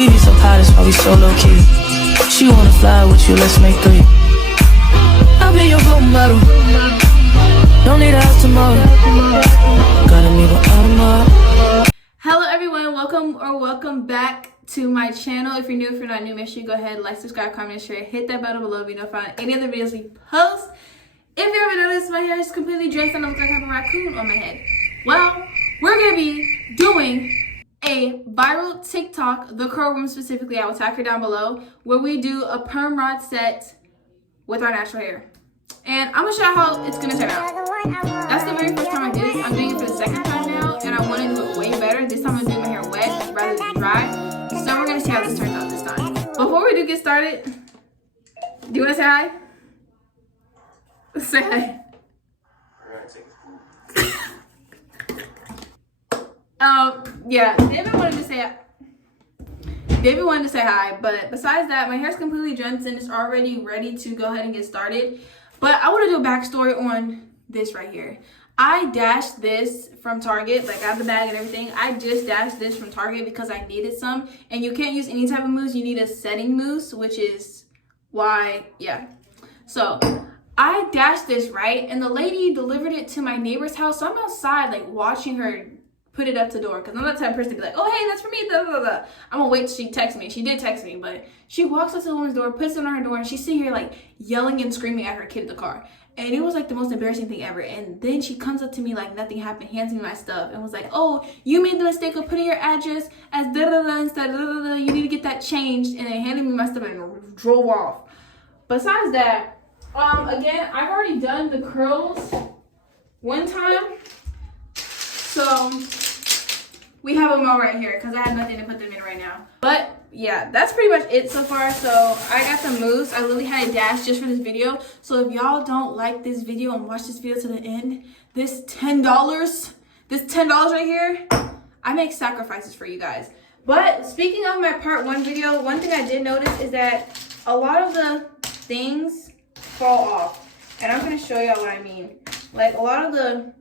We be so high, that's why we so low key. She wanna fly with you, let's make three. I'll be your gold model. Don't need a house tomorrow. Gotta meet her tomorrow. Hello everyone, welcome back to my channel. If you're new, if you're not new, make sure you go ahead, like, subscribe, comment, share, hit that button below to be notified of any other videos we post. If you ever noticed, my hair is completely dressed and I look like I have a raccoon on my head. Well, we're gonna be doing a viral TikTok, the curl room specifically, I will tag her down below, where we do a perm rod set with our natural hair. And I'm gonna show you how it's gonna turn out. That's the very first time I did it. I'm doing it for the second time now, and I want to do it way better. This time I'm doing my hair wet rather than dry. So we're gonna see how this turns out this time. Before we do get started, do you wanna say hi? Say hi. Yeah, David wanted to say hi, but besides that, my hair's completely drenched and it's already ready to go ahead and get started. But I want to do a backstory on this right here. I dashed this from Target, like I have the bag and everything. I just dashed this from Target because I needed some, and you can't use any type of mousse. You need a setting mousse, which is why, yeah. So I dashed this, right? And the lady delivered it to my neighbor's house. So I'm outside like watching her put it up to the door, because I'm not the type of person to be like, oh hey, that's for me, blah, blah, blah. I'm gonna wait till she texts me. She did text me, but she walks up to the woman's door, puts it on her door, and she's sitting here like yelling and screaming at her kid in the car. And it was like the most embarrassing thing ever. And then she comes up to me like nothing happened, hands me my stuff, and was like, oh, you made the mistake of putting your address as da-da-da instead of da-da-da. You need to get that changed. And then handed me my stuff and drove off. Besides that, again, I've already done the curls one time. So we have them all right here because I have nothing to put them in right now. But yeah, that's pretty much it so far. So I got the mousse. I literally had it dashed just for this video. So if y'all don't like this video and watch this video to the end, this $10 right here, I make sacrifices for you guys. But speaking of my part 1 video, one thing I did notice is that a lot of the things fall off. And I'm going to show y'all what I mean. Like a lot of the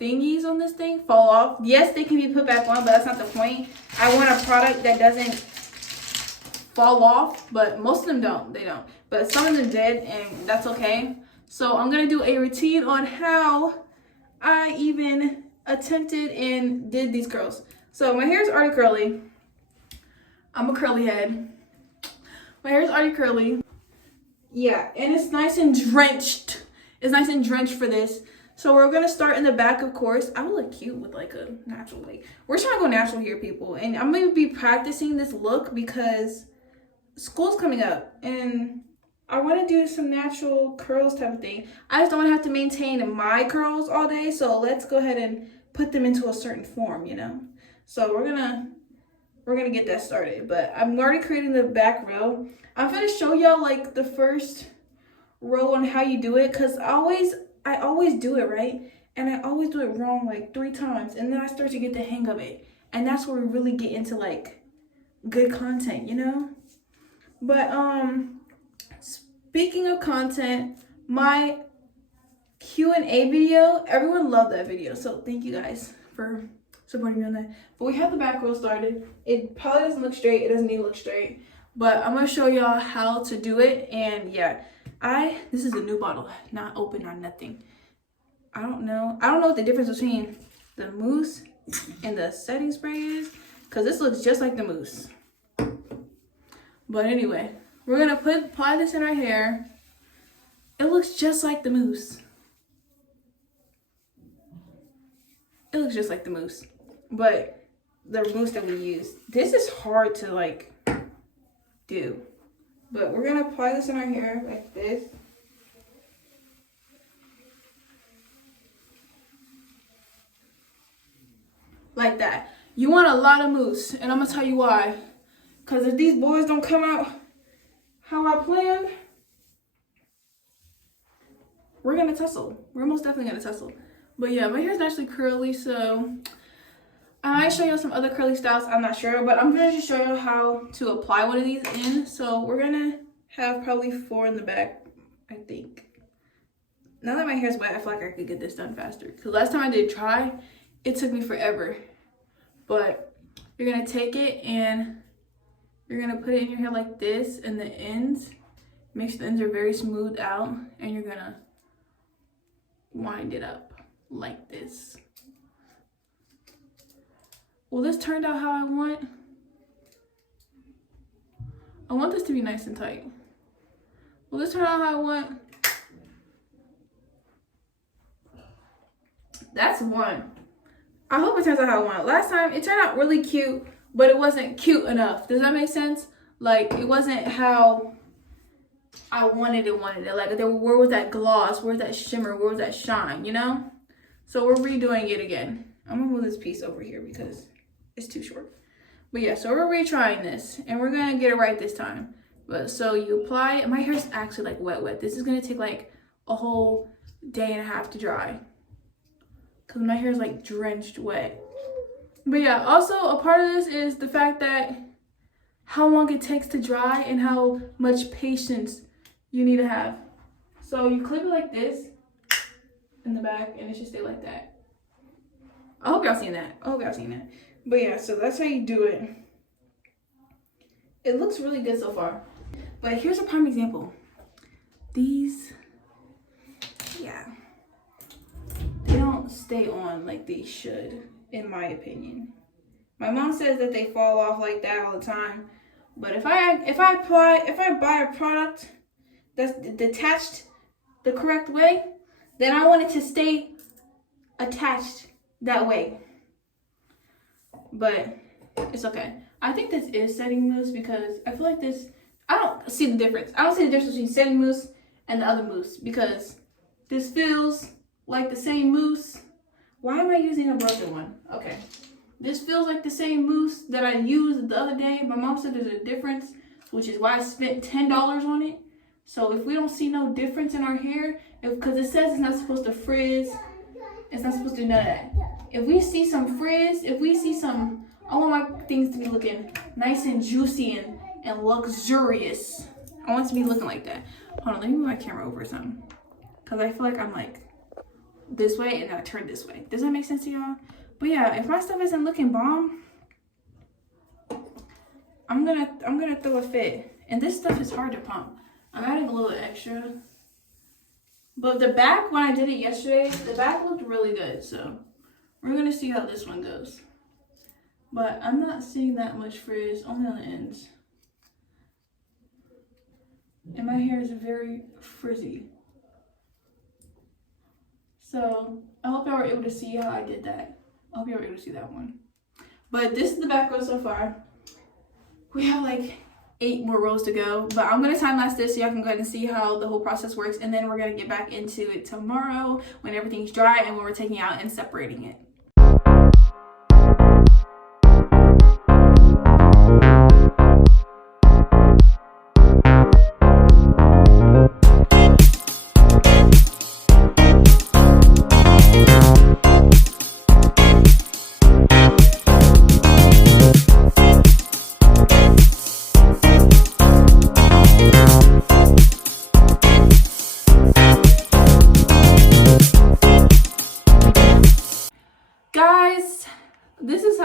thingies on this thing fall off. Yes, they can be put back on, but that's not the point. I want a product that doesn't fall off, but most of them don't. They don't. But some of them did, and that's okay. So I'm going to do a routine on how I even attempted and did these curls. So my hair is already curly. I'm a curly head. My hair is already curly. Yeah, and it's nice and drenched. It's nice and drenched for this. So we're going to start in the back, of course. I would look cute with like a natural, like, we're trying to go natural here, people. And I'm going to be practicing this look because school's coming up. And I want to do some natural curls type of thing. I just don't want to have to maintain my curls all day. So let's go ahead and put them into a certain form, you know. So we're going to get that started. But I'm already creating the back row. I'm going to show y'all like the first row on how you do it. Because I always do it right, and I always do it wrong like 3 times, and then I start to get the hang of it, and that's where we really get into like good content, you know. But speaking of content, my Q&A video, everyone loved that video, so thank you guys for supporting me on that. But we have the back row started. It probably doesn't look straight. It doesn't need to look straight, but I'm gonna show y'all how to do it. And yeah, this is a new bottle, not open, not nothing. I don't know what the difference between the mousse and the setting spray is, because this looks just like the mousse. But anyway, we're gonna apply this in our hair. It looks just like the mousse. It looks just like the mousse, but the mousse that we use, this is hard to like do. But we're gonna apply this in our hair like this. Like that. You want a lot of mousse, and I'm gonna tell you why. Cause if these boys don't come out how I planned, we're gonna tussle. We're most definitely gonna tussle. But yeah, my hair's naturally curly, so I might show you some other curly styles. I'm not sure, but I'm gonna just show you how to apply one of these in. So we're gonna have probably 4 in the back, I think. Now that my hair's wet, I feel like I could get this done faster. Because last time I did try, it took me forever. But you're gonna take it and you're gonna put it in your hair like this, and the ends, make sure the ends are very smoothed out, and you're gonna wind it up like this. Well, this turned out how I want. I want this to be nice and tight. Well, this turned out how I want. That's one. I hope it turns out how I want. Last time, it turned out really cute, but it wasn't cute enough. Does that make sense? Like, it wasn't how I wanted it. Like, where was that gloss? Where was that shimmer? Where was that shine, you know? So we're redoing it again. I'm gonna move this piece over here because it's too short. But yeah, so we're retrying this, and we're gonna get it right this time. But so you apply it. My hair's actually like wet. This is gonna take like a whole day and a half to dry, because my hair is like drenched wet. But yeah, also a part of this is the fact that how long it takes to dry and how much patience you need to have. So you clip it like this in the back, and it should stay like that. I hope y'all seen that. But yeah, so that's how you do it. It looks really good so far. But here's a prime example. These, yeah, they don't stay on like they should, in my opinion. My mom says that they fall off like that all the time. But if I buy a product that's detached the correct way, then I want it to stay attached that way. But it's okay. I think this is setting mousse because I feel like this, I don't see the difference. I don't see the difference between setting mousse and the other mousse, because this feels like the same mousse. Why am I using a broken one? Okay. This feels like the same mousse that I used the other day. My mom said there's a difference, which is why I spent $10 on it. So if we don't see no difference in our hair, because it says it's not supposed to frizz, it's not supposed to do none of that. If we see some frizz, I want my things to be looking nice and juicy and luxurious. I want it to be looking like that. Hold on, let me move my camera over or something, because I feel like I'm like this way and then I turn this way. Does that make sense to y'all? But yeah, if my stuff isn't looking bomb, I'm gonna throw a fit. And this stuff is hard to pump. I'm adding a little extra. But the back, when I did it yesterday, the back looked really good. So we're gonna see how this one goes. But I'm not seeing that much frizz, only on the ends. And my hair is very frizzy. So I hope y'all were able to see how I did that. I hope you were able to see that one. But this is the back row so far. We have like 8 more rows to go. But I'm going to time lapse this so y'all can go ahead and see how the whole process works. And then we're going to get back into it tomorrow when everything's dry and when we're taking out and separating it.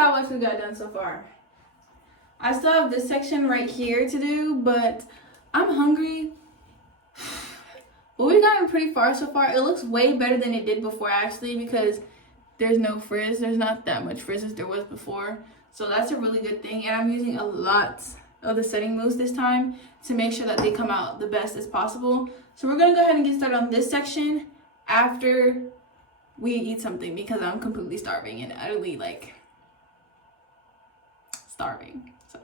What we got done so far. I still have this section right here to do, but I'm hungry. But we've gotten pretty far so far. It looks way better than it did before, actually, because there's no frizz. There's not that much frizz as there was before, so that's a really good thing. And I'm using a lot of the setting mousse this time to make sure that they come out the best as possible. So we're gonna go ahead and get started on this section after we eat something, because I'm completely starving and utterly like starving. So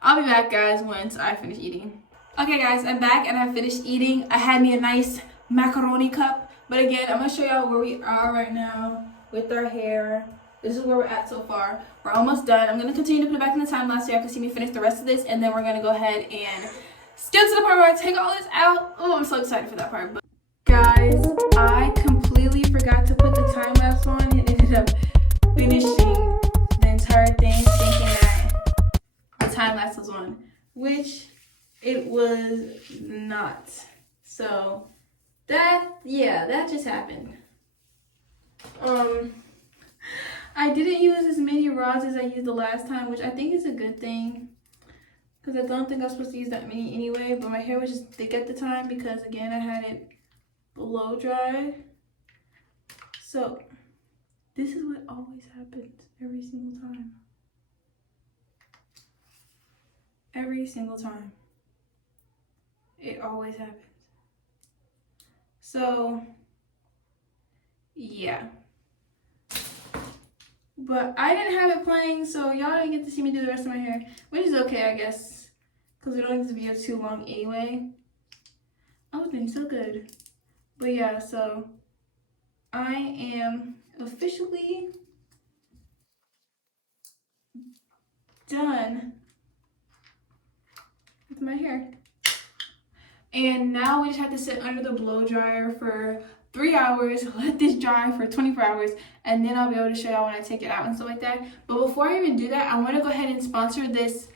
I'll be back, guys, once I finish eating. Okay, guys, I'm back and I finished eating. I had me a nice macaroni cup. But again, I'm gonna show y'all where we are right now with our hair. This is where we're at so far. We're almost done. I'm gonna continue to put it back in the time lapse so y'all can see me finish the rest of this, and then we're gonna go ahead and skip to the part where I take all this out. Oh, I'm so excited for that part. But guys, I completely forgot to put the time lapse on and ended up finishing the entire thing thinking that the time lapse was on, which it was not. So that just happened. I didn't use as many rods as I used the last time, which I think is a good thing, because I don't think I was supposed to use that many anyway, but my hair was just thick at the time because, again, I had it blow dried. So this is what always happens every single time. Every single time. It always happens. So, yeah. But I didn't have it playing, so y'all didn't get to see me do the rest of my hair, which is okay, I guess, because we don't need this video too long anyway. I was doing so good. But yeah, so I am officially done with my hair. And now we just have to sit under the blow dryer for 3 hours, let this dry for 24 hours, and then I'll be able to show y'all when I take it out and stuff like that. But before I even do that, I want to go ahead and sponsor this.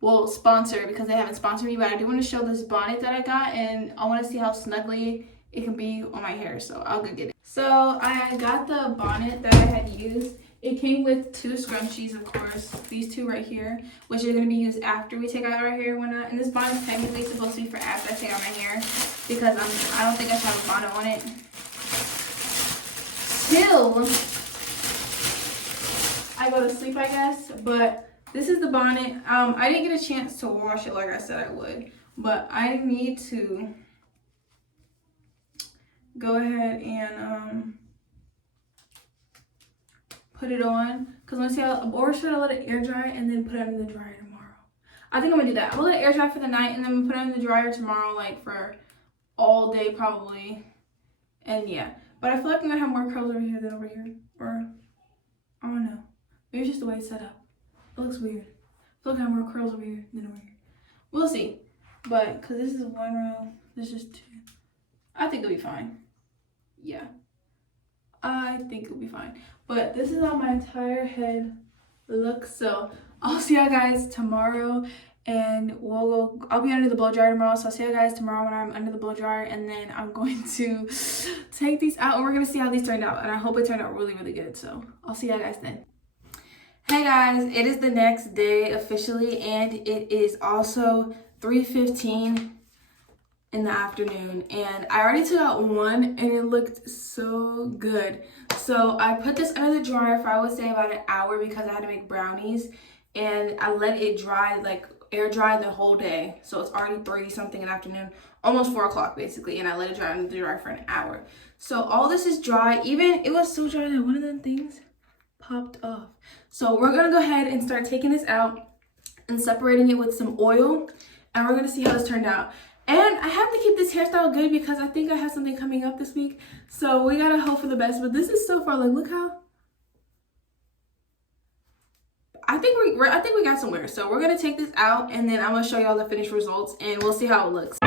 Well, sponsor, because they haven't sponsored me, but I do want to show this bonnet that I got, and I want to see how snuggly it can be on my hair, so I'll go get it. So I got the bonnet that I had used. It came with 2 scrunchies, of course, these 2 right here, which are going to be used after we take out our hair and whatnot. And this bonnet is technically supposed to be for after I take out my hair, because I don't think I should have a bonnet on it till I go to sleep, I guess. But this is the bonnet. I didn't get a chance to wash it like I said I would, but I need to go ahead and put it on, because I want to see how, or should I let it air dry and then put it in the dryer tomorrow? I think I'm gonna do that. I'm gonna let it air dry for the night and then put it in the dryer tomorrow, like for all day probably. And yeah, but I feel like I'm gonna have more curls over here than over here, or I don't know. Maybe it's just the way it's set up. It looks weird. I feel like I have more curls over here than over here. We'll see. But because this is 1 row, this is 2. I think it'll be fine. Yeah, I think it'll be fine. But this is how my entire head looks. So I'll see you guys tomorrow, and I'll be under the blow dryer tomorrow. So I'll see you guys tomorrow when I'm under the blow dryer, and then I'm going to take these out and we're gonna see how these turned out. And I hope it turned out really, really good. So I'll see you guys then. Hey guys, it is the next day officially, and it is also 3:15 in the afternoon, and I already took out one and it looked so good. So I put this under the dryer for, I would say, about an hour because I had to make brownies, and I let it dry, like air dry, the whole day. So it's already 3 something in the afternoon, almost 4 o'clock basically, and I let it dry under the dryer for an hour. So all this is dry. Even it was so dry that one of them things popped off. So we're gonna go ahead and start taking this out and separating it with some oil, and we're gonna see how this turned out. And I have to keep this hairstyle good because I think I have something coming up this week. So we gotta hope for the best. But this is so far, like, look how. I think we got somewhere. So we're gonna take this out, and then I'm gonna show y'all the finished results, and we'll see how it looks.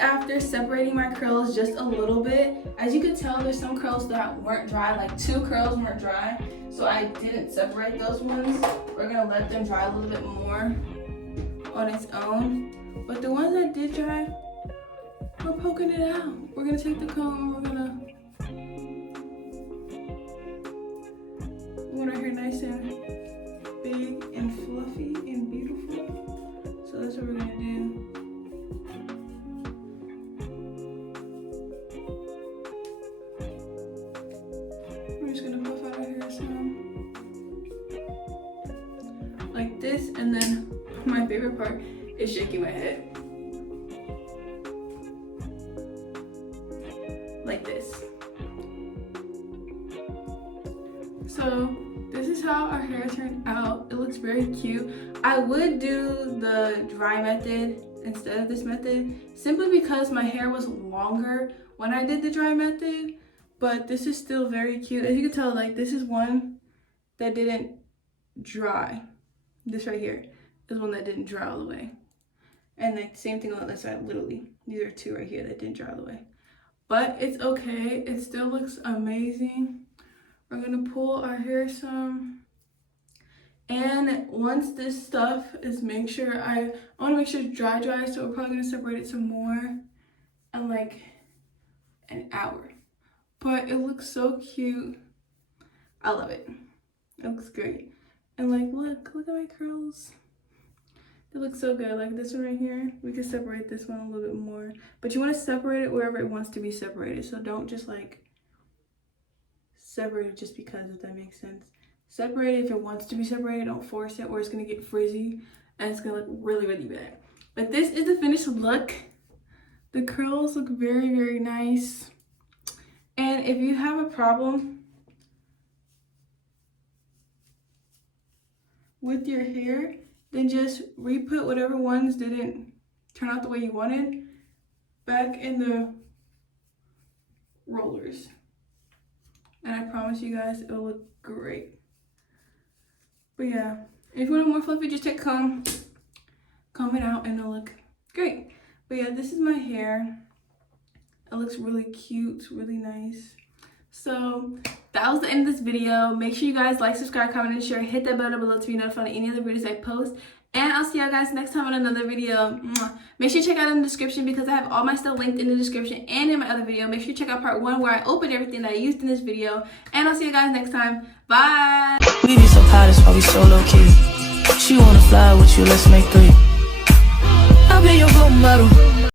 After separating my curls just a little bit, as you could tell, there's some curls that weren't dry, like 2 curls weren't dry, so I didn't separate those ones. We're gonna let them dry a little bit more on its own, but the ones that did dry, we're poking it out. We're gonna take the comb and we're gonna want our hair nice and big and fluffy and beautiful. So that's what we're gonna do. We're just gonna puff out our hair some. like this, and then my favorite part is shaking my head. Like this. So this is how our hair turned out. It looks very cute. I would do the dry method instead of this method, simply because my hair was longer when I did the dry method, but this is still very cute. As you can tell, like, this is one that didn't dry. This right here is one that didn't dry all the way. And like same thing on the other side, literally. These are two right here that didn't dry all the way. But it's okay, it still looks amazing. We're gonna pull our hair some. And once this stuff is, I wanna make sure it's dry, so we're probably gonna separate it some more in like an hour. But it looks so cute. I love it. It looks great. And like, look at my curls. It looks so good. Like this one right here, we can separate this one a little bit more. But you wanna separate it wherever it wants to be separated. So don't just like separate it just because, if that makes sense. Separate it if it wants to be separated. Don't force it or it's gonna get frizzy and it's gonna look really, really bad. But this is the finished look. The curls look very, very nice. And if you have a problem with your hair, then just re-put whatever ones didn't turn out the way you wanted back in the rollers. And I promise you guys, it'll look great. But yeah, if you want more fluffy, just take comb it out and it'll look great. But yeah, this is my hair. It looks really cute, really nice. So that was the end of this video. Make sure you guys like, subscribe, comment, and share. Hit that bell below to be notified of any other videos I post. And I'll see y'all guys next time on another video. Make sure you check out in the description because I have all my stuff linked in the description and in my other video. Make sure you check out part 1 where I opened everything that I used in this video. And I'll see you guys next time. Bye! We be so high, that's why we so low key. She wanna fly with you, let's make 3. I'll be your gold model.